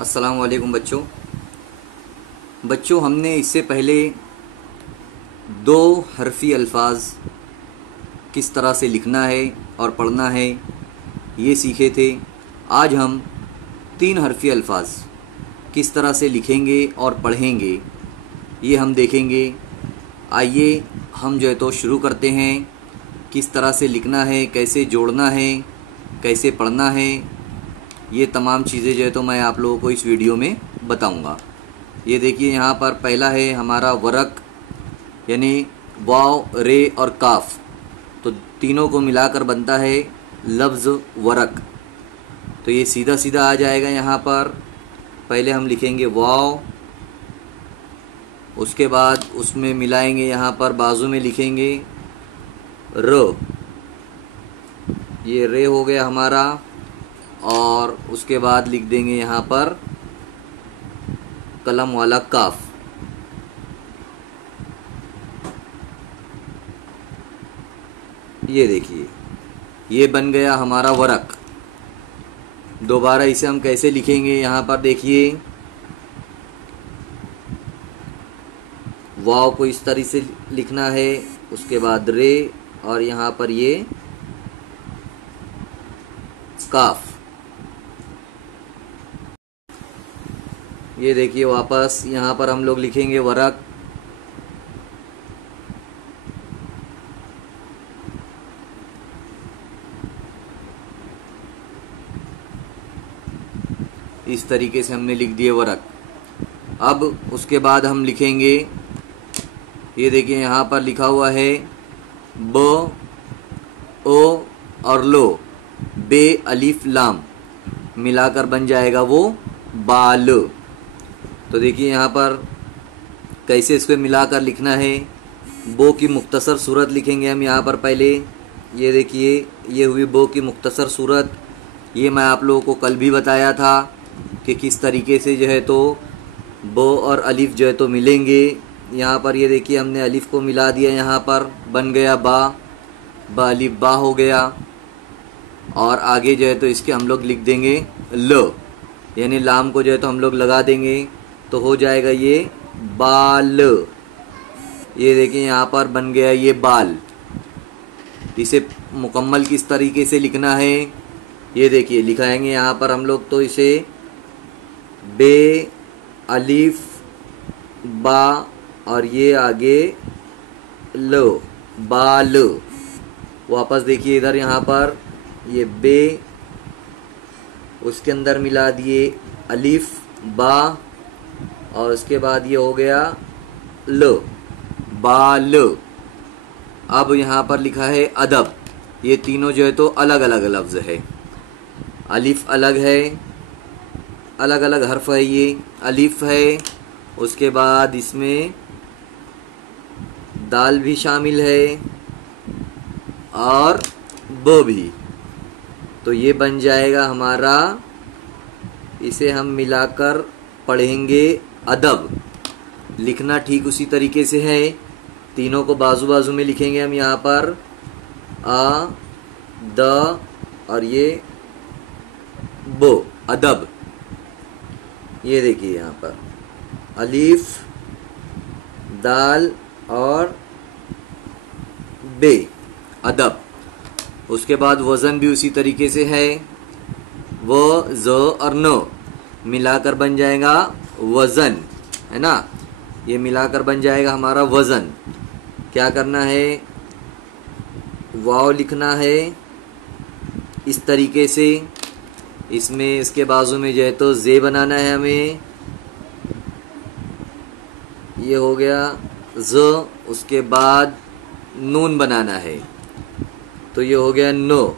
अस्सलाम वालेकुम बच्चों हमने इससे पहले दो हरफी अल्फाज किस तरह से लिखना है और पढ़ना है ये सीखे थे। आज हम तीन हरफी अल्फाज किस तरह से लिखेंगे और पढ़ेंगे ये हम देखेंगे। आइए हम जो है तो शुरू करते हैं। किस तरह से लिखना है, कैसे जोड़ना है, कैसे पढ़ना है, ये तमाम चीज़ें जो है तो मैं आप लोगों को इस वीडियो में बताऊंगा। ये देखिए यहाँ पर पहला है हमारा वरक, यानी वाव, रे और काफ, तो तीनों को मिलाकर बनता है लफ्ज़ वरक। तो ये सीधा सीधा आ जाएगा। यहाँ पर पहले हम लिखेंगे वाव, उसके बाद उसमें मिलाएंगे, यहाँ पर बाजू में लिखेंगे र, ये रे हो गया हमारा, और उसके बाद लिख देंगे यहाँ पर कलम वाला काफ। ये देखिए ये बन गया हमारा वरक। दोबारा इसे हम कैसे लिखेंगे, यहाँ पर देखिए वाव को इस तरह से लिखना है, उसके बाद रे और यहाँ पर ये काफ। ये देखिए वापस यहाँ पर हम लोग लिखेंगे वरक, इस तरीके से हमने लिख दिए वरक। अब उसके बाद हम लिखेंगे, ये देखिए यहाँ पर लिखा हुआ है ब, ओ और लो, बे अलिफ लाम, मिलाकर बन जाएगा वो बाल। तो देखिए यहाँ पर कैसे इसको मिलाकर लिखना है। बो की मुख्तसर सूरत लिखेंगे हम यहाँ पर पहले। ये देखिए ये हुई बो की मुख्तसर सूरत। ये मैं आप लोगों को कल भी बताया था कि किस तरीके से जो है तो बो और अलिफ जो है तो मिलेंगे। यहाँ पर ये देखिए हमने अलिफ को मिला दिया, यहाँ पर बन गया बा, बा अलिफ बा हो गया। और आगे जो है तो इसके हम लोग लिख देंगे ल, यानी लाम को जो है तो हम लोग लगा देंगे, तो हो जाएगा ये बाल। ये देखिए यहाँ पर बन गया ये बाल। इसे मुकम्मल किस तरीके से लिखना है ये देखिए लिखाएंगे यहाँ पर हम लोग, तो इसे बे अलिफ बा और ये आगे लो, बाल। वापस देखिए इधर यहाँ पर ये बे, उसके अंदर मिला दिए अलिफ बा और उसके बाद ये हो गया लो, बाल। अब यहाँ पर लिखा है अदब। ये तीनों जो है तो अलग अलग लफ्ज़ है। अलिफ अलग है, अलग अलग हर्फ है, ये अलिफ है, उसके बाद इसमें दाल भी शामिल है और ब भी। तो ये बन जाएगा हमारा, इसे हम मिलाकर पढ़ेंगे अदब। लिखना ठीक उसी तरीके से है, तीनों को बाजू बाजू में लिखेंगे हम यहाँ पर आ, द और ये बो, अदब। ये देखिए यहाँ पर अलिफ, दाल और बे, अदब। उसके बाद वज़न भी उसी तरीके से है, वो, ज़ और न, मिलाकर बन जाएगा वज़न, है ना। ये मिलाकर बन जाएगा हमारा वज़न। क्या करना है, वाव लिखना है इस तरीके से, इसमें इसके बाजू में जो है तो जे बनाना है हमें। ये हो गया ज, उसके बाद नून बनाना है, तो ये हो गया नो।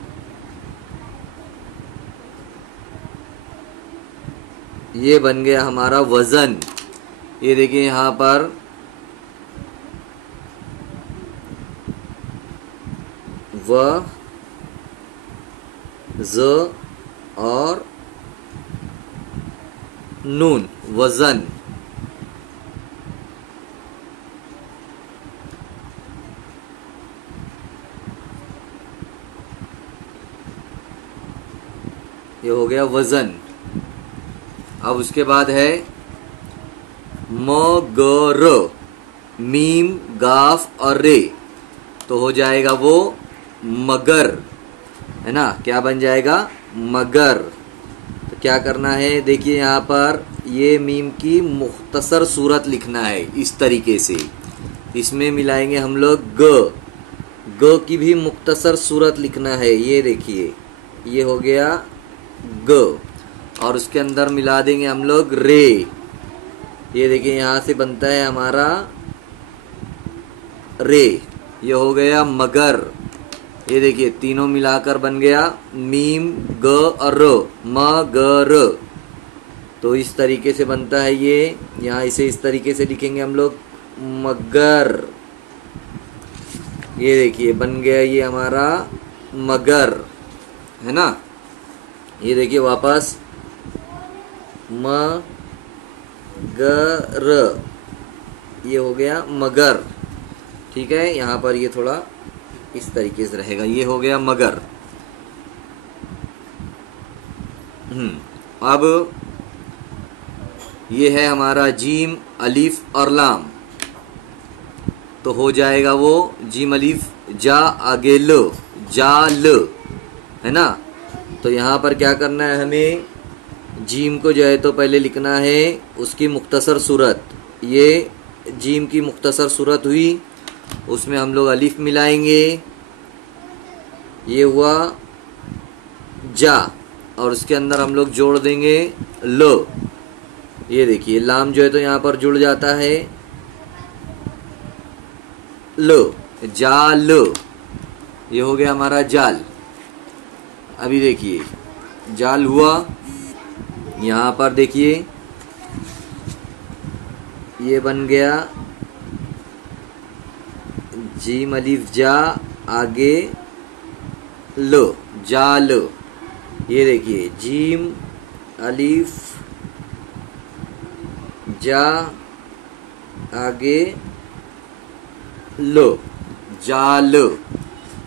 ये बन गया हमारा वज़न। ये देखिए यहाँ पर व, ज और नून, वज़न। ये हो गया वज़न। अब उसके बाद है मगर, मीम गाफ और रे, तो हो जाएगा वो मगर, है ना। क्या बन जाएगा? मगर। तो क्या करना है, देखिए यहाँ पर ये मीम की मुख्तसर सूरत लिखना है इस तरीके से। इसमें मिलाएंगे हम लोग ग की भी मुख्तसर सूरत लिखना है। ये देखिए, ये हो गया ग, और उसके अंदर मिला देंगे हम लोग रे। ये देखिए यहाँ से बनता है हमारा रे, ये हो गया मगर। ये देखिए तीनों मिलाकर बन गया मीम ग और र, मगर। तो इस तरीके से बनता है ये। यहाँ इसे इस तरीके से लिखेंगे हम लोग मगर। ये देखिए बन गया ये हमारा मगर, है ना। ये देखिए वापस मगर, ये हो गया मगर। ठीक है, यहाँ पर ये थोड़ा इस तरीके से रहेगा, ये हो गया मगर। अब ये है हमारा जीम अलीफ और लाम, तो हो जाएगा वो जीम अलीफ जा आगे लो, जाल, है ना। तो यहाँ पर क्या करना है, हमें जीम को जो है तो पहले लिखना है उसकी मुख्तसर सूरत। ये जीम की मुख्तसर सूरत हुई, उसमें हम लोग अलिफ मिलाएंगे, ये हुआ जा, और उसके अंदर हम लोग जोड़ देंगे लो। ये देखिए लाम जो है तो यहाँ पर जुड़ जाता है, लो, जाल, ये हो गया हमारा जाल। अभी देखिए जाल हुआ, यहाँ पर देखिए ये बन गया जीम अलीफ जा आगे लो, जाल। ये देखिए जीम अलीफ जा आगे लो, जाल।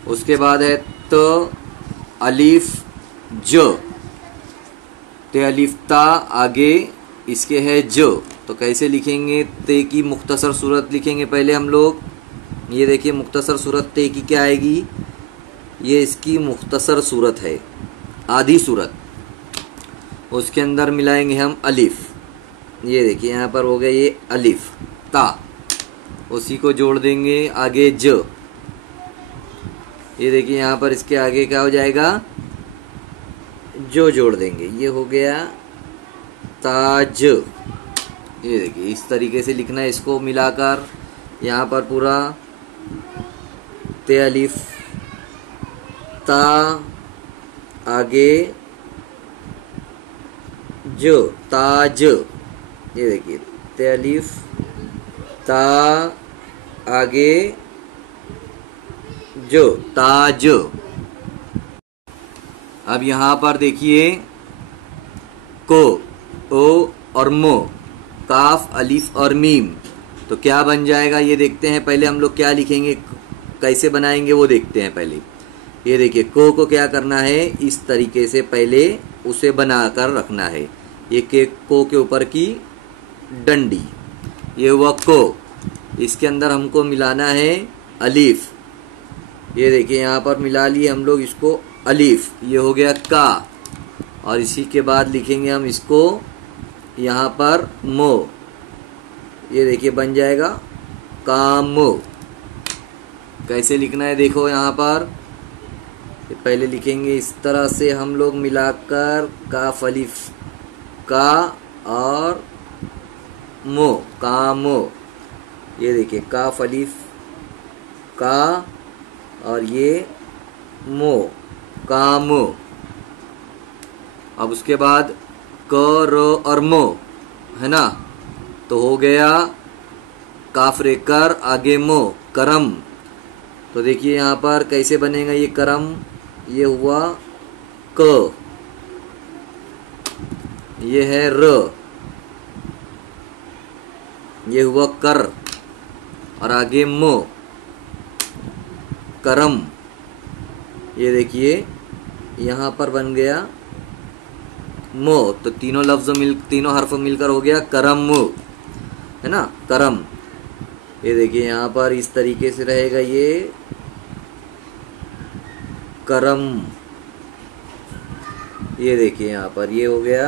उसके बाद है तो अलीफ जो, ते अलीफ ता आगे इसके है जो। तो कैसे लिखेंगे, ते की मुख्तसर सूरत लिखेंगे पहले हम लोग। ये देखिए मुख्तसर सूरत ते की क्या आएगी, ये इसकी मुख्तसर सूरत है, आधी सूरत। उसके अंदर मिलाएंगे हम अलिफ। ये देखिए यहाँ पर हो गया ये अलिफ ता, उसी को जोड़ देंगे आगे ज। ये देखिए यहाँ पर इसके आगे क्या हो जाएगा, जो जोड़ देंगे, ये हो गया ताज। ये देखिए इस तरीके से लिखना है इसको मिलाकर। यहाँ पर पूरा ते अलिफ ता आगे जो, ताज। ये देखिए ते अलिफ ता आगे जो, ताज। अब यहाँ पर देखिए को, ओ और मो, काफ अलिफ और मीम, तो क्या बन जाएगा ये देखते हैं। पहले हम लोग क्या लिखेंगे, कैसे बनाएंगे वो देखते हैं पहले। ये देखिए को क्या करना है, इस तरीके से पहले उसे बनाकर रखना है। ये को के ऊपर की डंडी, ये हुआ को, इसके अंदर हमको मिलाना है अलीफ। ये देखिए यहाँ पर मिला लिए हम लोग इसको अलीफ, ये हो गया का, और इसी के बाद लिखेंगे हम इसको यहाँ पर मो। ये देखिए बन जाएगा कामो। कैसे लिखना है देखो, यहाँ पर पहले लिखेंगे इस तरह से हम लोग मिलाकर काफ अलिफ का और मो, कामो। ये देखिए काफ अलिफ का और ये मो, कामो। अब उसके बाद क रो और मो, है ना, तो हो गया काफ रे कर आगे मो, करम। तो देखिए यहाँ पर कैसे बनेगा ये करम, ये हुआ क, ये है र, ये हुआ कर, और आगे मो, करम। ये देखिए यहाँ पर बन गया मो, तो तीनों हर्फ मिलकर हो गया करम, है ना, करम। ये देखिए यहाँ पर इस तरीके से रहेगा ये करम। ये देखिए यहाँ पर ये हो गया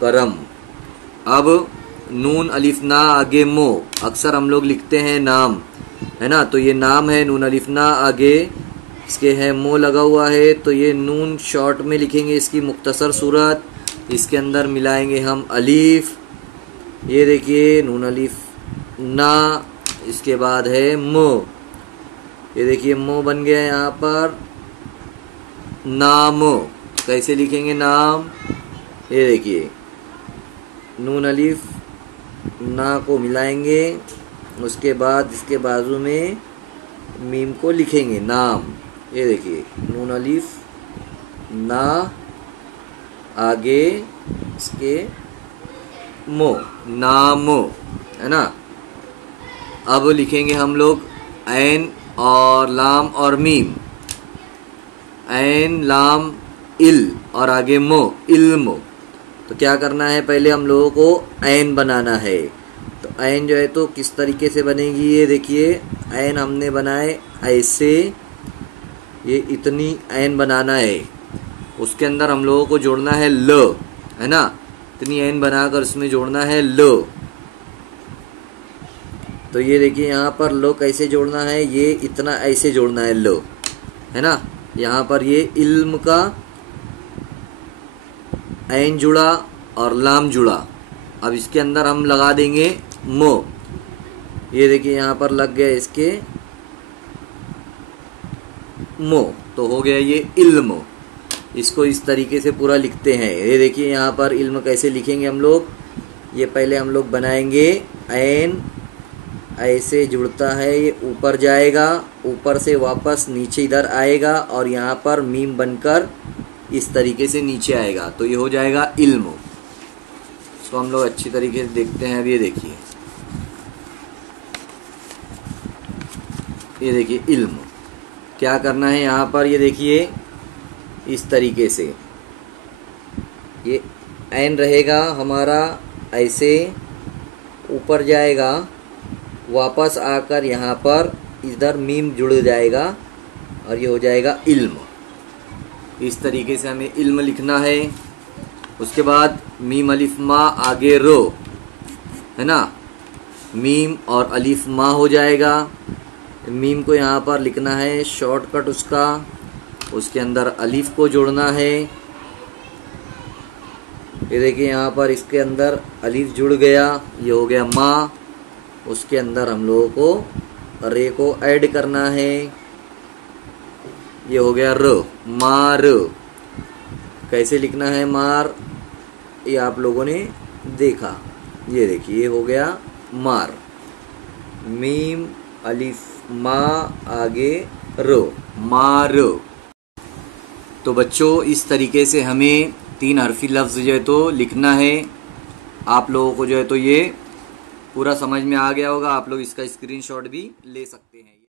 करम। अब नून अलिफ ना आगे मो, अक्सर हम लोग लिखते हैं नाम, है ना, तो ये नाम है, नून अलिफ ना आगे इसके है मो लगा हुआ है, तो ये नून शॉर्ट में लिखेंगे इसकी मुख्तसर सूरत, इसके अंदर मिलाएंगे हम अलीफ। ये देखिए नून अलिफ ना, इसके बाद है मो, ये देखिए मो बन गया यहाँ पर नाम। कैसे लिखेंगे नाम, ये देखिए नून अलिफ ना को मिलाएंगे, उसके बाद इसके बाजू में मीम को लिखेंगे नाम। ये देखिए नून अलिफ ना आगे इसके मो, नाम, है ना। अब लिखेंगे हम लोग ऐन और लाम और मीम, ऐन लाम इल और आगे मो, इल्म। तो क्या करना है, पहले हम लोगों को ऐन बनाना है। तो ऐन जो है तो किस तरीके से बनेगी, ये देखिए ऐन हमने बनाए ऐसे, ये इतनी ऐन बनाना है, उसके अंदर हम लोगों को जोड़ना है ल, है ना, इतनी ऐन बनाकर उसमें जोड़ना है ल। तो ये देखिए यहाँ पर लो कैसे जोड़ना है, ये इतना ऐसे जोड़ना है लो, है ना। यहाँ पर ये इल्म का ऐन जुड़ा और लाम जुड़ा, अब इसके अंदर हम लगा देंगे मो। ये देखिए यहाँ पर लग गया इसके मो, तो हो गया ये इल्म। इसको इस तरीके से पूरा लिखते हैं। ये देखिए यहाँ पर इल्म कैसे लिखेंगे हम लोग, ये पहले हम लोग बनाएंगे ऐन ऐसे जुड़ता है, ये ऊपर जाएगा, ऊपर से वापस नीचे इधर आएगा और यहाँ पर मीम बनकर इस तरीके से नीचे आएगा, तो ये हो जाएगा इल्म। इसको हम लोग अच्छी तरीके से देखते हैं। अब ये देखिए, ये देखिए इल्म, क्या करना है यहाँ पर, ये देखिए इस तरीके से ये ऐन रहेगा हमारा, ऐसे ऊपर जाएगा, वापस आकर यहाँ पर इधर मीम जुड़ जाएगा और ये हो जाएगा इल्म। इस तरीके से हमें इल्म लिखना है। उसके बाद मीम अलिफ मा आगे रो, है ना, मीम और अलिफ मा हो जाएगा। मीम को यहाँ पर लिखना है शॉर्टकट उसका, उसके अंदर अलिफ को जोड़ना है। ये देखिए यहाँ पर इसके अंदर अलिफ जुड़ गया, ये हो गया मा। उसके अंदर हम लोगों को रे को ऐड करना है, ये हो गया र, मार। कैसे लिखना है मार, ये आप लोगों ने देखा, ये देखिए ये हो गया मार। मीम अलिफ मा आगे रो, मार। तो बच्चों इस तरीके से हमें 3 हरफी लफ्ज़ जो है तो लिखना है। आप लोगों को जो है तो ये पूरा समझ में आ गया होगा, आप लोग इसका स्क्रीनशॉट भी ले सकते हैं।